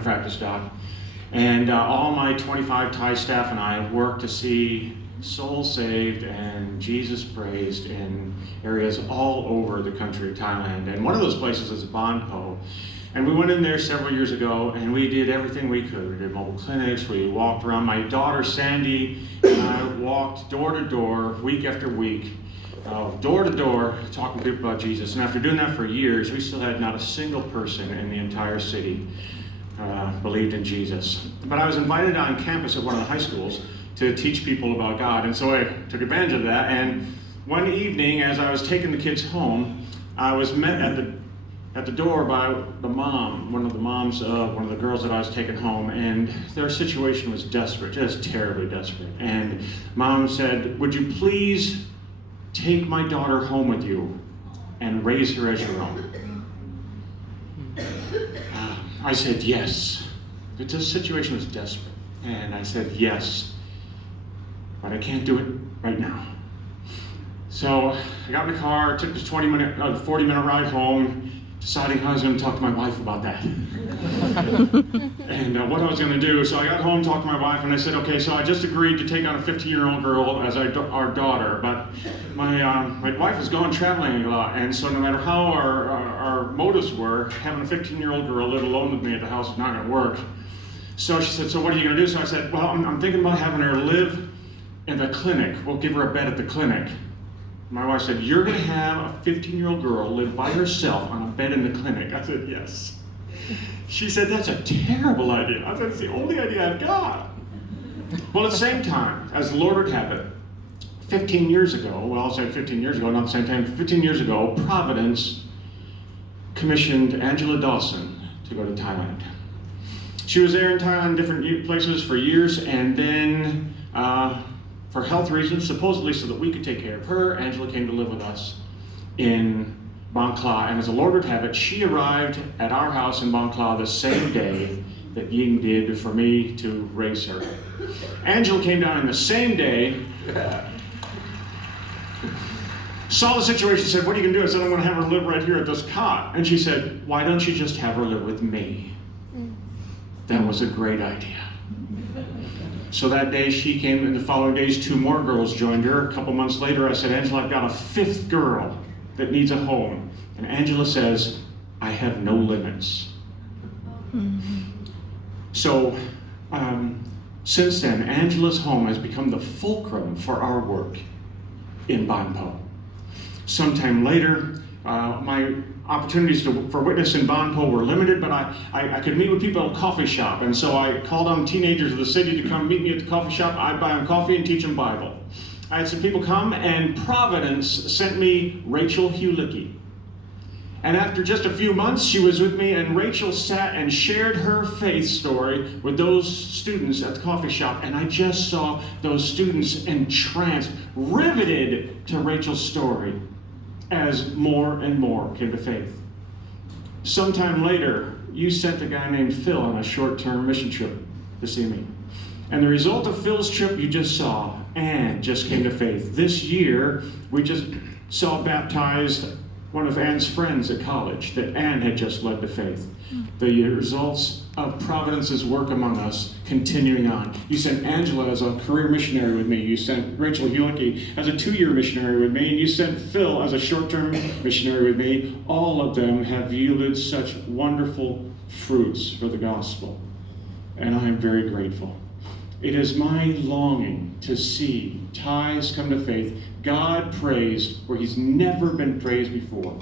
private practice doc. And all my 25 Thai staff and I work to see souls saved and Jesus praised in areas all over the country of Thailand. And one of those places is Bon Po. And we went in there several years ago and we did everything we could. We did mobile clinics, we walked around. My daughter Sandy and I walked door to door, week after week, door to door, talking to people about Jesus. And after doing that for years, we still had not a single person in the entire city believed in Jesus. But I was invited on campus at one of the high schools to teach people about God. And so I took advantage of that. And one evening, as I was taking the kids home, I was met at the door by the mom, one of the moms of one of the girls that I was taking home, and their situation was desperate, just terribly desperate. And Mom said, "Would you please take my daughter home with you and raise her as your own?" I said yes. The situation was desperate. And I said yes, but I can't do it right now. So I got in the car, took the 40-minute ride home, deciding how I was going to talk to my wife about that. And what I was going to do. So I got home, talked to my wife, and I said, okay, so I just agreed to take on a 15-year-old girl as our daughter, but my wife has gone traveling a lot, and so no matter how our motives were, having a 15-year-old girl live alone with me at the house was not going to work. So she said, so what are you going to do? So I said, well, I'm thinking about having her live in the clinic. We'll give her a bed at the clinic. My wife said, you're going to have a 15-year-old girl live by herself on a bed in the clinic. I said, yes. She said, that's a terrible idea. I said, it's the only idea I've got. Well, at the same time, as the Lord would have it, 15 years ago, well, I'll say 15 years ago, not the same time, 15 years ago, Providence commissioned Angela Dawson to go to Thailand. She was there in Thailand, different places for years, and then for health reasons, supposedly so that we could take care of her, Angela came to live with us in Bang Kla. And as the Lord would have it, she arrived at our house in Bang Kla the same day that Ying did for me to raise her. Angela came down in the same day, saw the situation, said, what are you going to do? I said, I'm going to have her live right here at this cot. And she said, why don't you just have her live with me? That was a great idea. So that day she came, and the following days 2 more girls joined her. A couple months later I said, Angela, I've got a 5th girl that needs a home. And Angela says, I have no limits. So since then, Angela's home has become the fulcrum for our work in Bon Po. Sometime later, my opportunities for witness in Bon Po were limited, but I could meet with people at a coffee shop, and so I called on teenagers of the city to come meet me at the coffee shop. I'd buy them coffee and teach them Bible. I had some people come, and Providence sent me Rachel Hulicki. And after just a few months, she was with me, and Rachel sat and shared her faith story with those students at the coffee shop, and I just saw those students entranced, riveted to Rachel's story as more and more came to faith. Sometime later, you sent a guy named Phil on a short-term mission trip to see me. And the result of Phil's trip you just saw, Anne just came to faith. This year, we just saw baptized one of Anne's friends at college that Anne had just led to faith. The results of Providence's work among us continuing on. You sent Angela as a career missionary with me. You sent Rachel Hulicki as a 2-year missionary with me. And you sent Phil as a short-term missionary with me. All of them have yielded such wonderful fruits for the gospel. And I am very grateful. It is my longing to see Thais come to faith, God praised where he's never been praised before.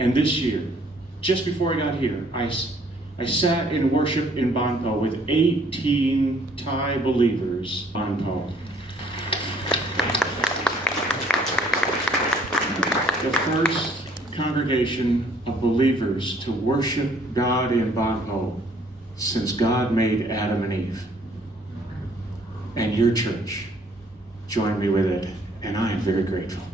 And this year, just before I got here, I sat in worship in Bon Po with 18 Thai believers in Bon Po. The first congregation of believers to worship God in Bon Po since God made Adam and Eve. And your church joined me with it, and I am very grateful.